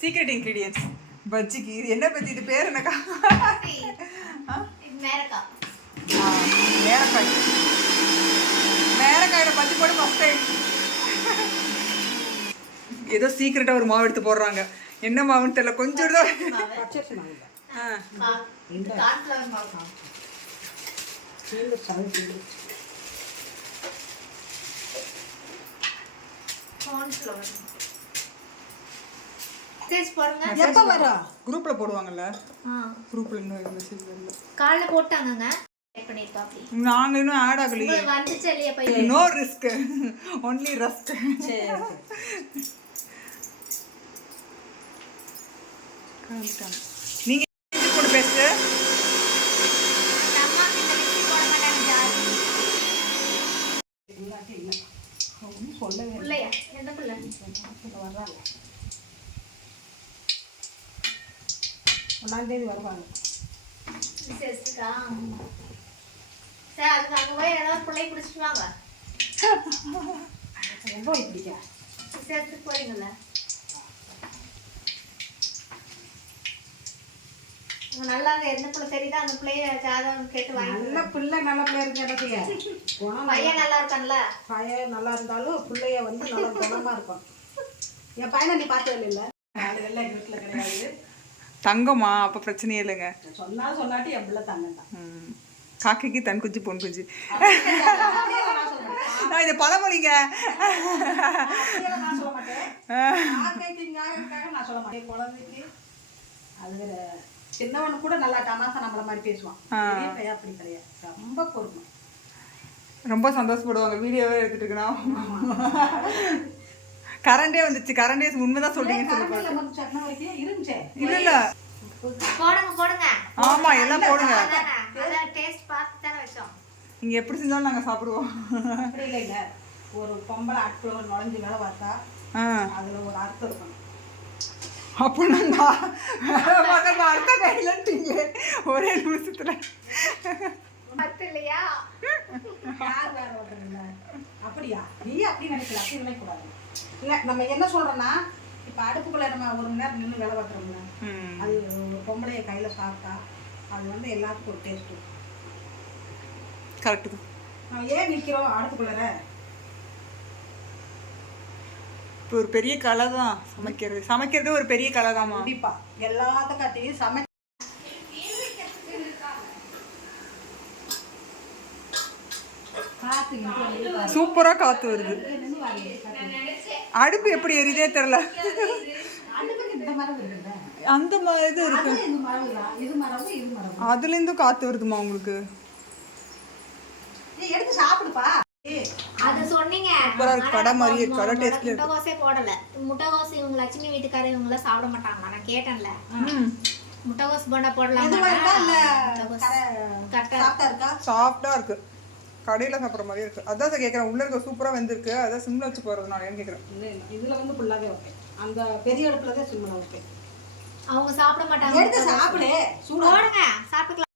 Secret ingredients பஜ்ஜிக்கு. இது என்ன பஜ்ஜி? இது பேர் என்னக்கா? மேரக்காய். மேரக்காயோட பஜ்ஜி போட்டு ஃபர்ஸ்ட் டைம். ஏதோ சீக்கிரட்டா ஒரு மாவு எடுத்து போடுறாங்க. என்ன மாவுன்னு தெரியல. கொஞ்சம் குரூப்ல போடுவாங்கல்ல, குரூப்ல இன்னும் மெசேஜ் வரல. காலைல போட்டாங்கங்க. நாங்க இன்னும் ஆட் ஆகலையே. வந்துச்சு இல்லையா பையன்? No risk, only rusk. நீங்க கூட பேசு. ஒன்னாந்தேதி வருவாங்க. அதுக்கு அங்கே போய் ஏதாவது பிள்ளை பிடிச்சிட்டு வாங்க. ரொம்ப பிடிக்கா விசேஷத்துக்கு போறீங்கல்ல, நல்லா எந்த பிள்ளை தெரியுதா அந்த பிள்ளைய ஜாதகம் கேட்டு வாங்கி. நல்ல பிள்ளை நல்ல பிள்ளை இருக்கு. எனக்கு பையன் நல்லா இருக்கான்ல? பையன் நல்லா இருந்தாலும் பிள்ளைய வந்து நல்லா குணமா இருக்கும். என் பையனை நீ பார்த்தது இல்லை. அதெல்லாம் எங்கள் வீட்டில் கிடையாது. தங்கம்மா, அப்போ பிரச்சனையே இல்லைங்க. சொன்னாலும் சொல்லாட்டி என் பிள்ளை தங்கம் தான். காக்கைக்கு தன் குஞ்சு பொன் குஞ்சு. நான் இதை பழமொழிங்க. நான் சொல்ல மாட்டேன். நான் சொல்ல மாட்டேன். குழந்தைக்கு அது சின்னவனு கூட நல்லா தமாசா நம்மள மாதிரி பேசுவான். அப்படி கிடையாது. ரொம்ப பொறுமை. ரொம்ப சந்தோஷப்படுவாங்க. வீடியோவே எடுத்துட்டு இருக்கணும். கரண்டே வந்துச்சு. கரண்டே உண்மைதான் சொல்றீங்க. இல்ல இல்ல போடுங்க போடுங்க. ஆமா எல்லாம் போடுங்க. டேஸ்ட் பார்த்து தான வெச்சோம். நீங்க எப்படி செஞ்சாலும் நாங்க சாப்பிடுவோம். அப்படி இல்ல. ஒரு பொம்பளை அடுப்புல நுழைஞ்சு வேலை பார்த்தா அதுல ஒரு அர்த்தம் இருக்கும். அப்போ நான் அர்த்தம் கையிலட்டீங்க ஒரே நிமிஷத்துல. இல்லையா? யார் வேற ஓடுறீங்க? அப்படியா? நீ அப்படி நினைக்கல. அப்படி நினைக்கக்கூடாது. இல்லை நம்ம என்ன சொல்றோம்னா, இப்போ அடுப்புக்குள்ள நம்ம ஒரு மணி நேரம் நின்று வேலை பார்க்குறோம்ல, அது பொம்பளைய கையில் சாப்பிட்டா அது வந்து எல்லாத்துக்கும் ஒரு டேஸ்ட்டு. கரெக்டு தான். நம்ம ஏன் நிற்கிறோம் அடுப்புக்குள்ள? இப்போ ஒரு பெரிய கலை தான் சமைக்கிறது. சமைக்கிறது ஒரு பெரிய கலை தான்மா. கண்டிப்பா எல்லாத்த காட்டியும் சூப்பரா காத்து வருது. அடுப்பு எப்படி எரியுதே தெரியல. அந்த இது இருக்கு. அதுல இருந்தும் காத்து வருதுமா உங்களுக்கு? எடுத்து சாப்பிடுப்பா. அது சொன்னீங்க. கடை மாதிரி கடை டேஸ்ட்ல இருக்கு. முட்டைகோசே போடல. முட்டைகோஸ் இவங்க லட்சுமி வீட்டுக்காரர் இவங்க எல்லாம் சாப்பிட மாட்டாங்களா? நான் கேட்டேன்ல. முட்டைகோஸ் போண்டா போடலாம். சாஃப்டா இருக்கு. கடையில சாப்பிட்ற மாதிரியே இருக்கு. அதான் கேட்குறேன். உள்ள இருக்க சூப்பரா வெந்திருக்கு. அதான் சிம்ல வச்சு போறதுனால ஏன்னு கேட்குறேன். இதுல வந்து ஃபுல்லாவே வைப்பேன். அந்த பெரிய அடுப்புல தான் சிம்ல வைப்பேன். அவங்க சாப்பிட மாட்டாங்க. எடுத்து சாப்பிடு. சூடா போடுங்க சாப்பிட்டுக்கலாம்.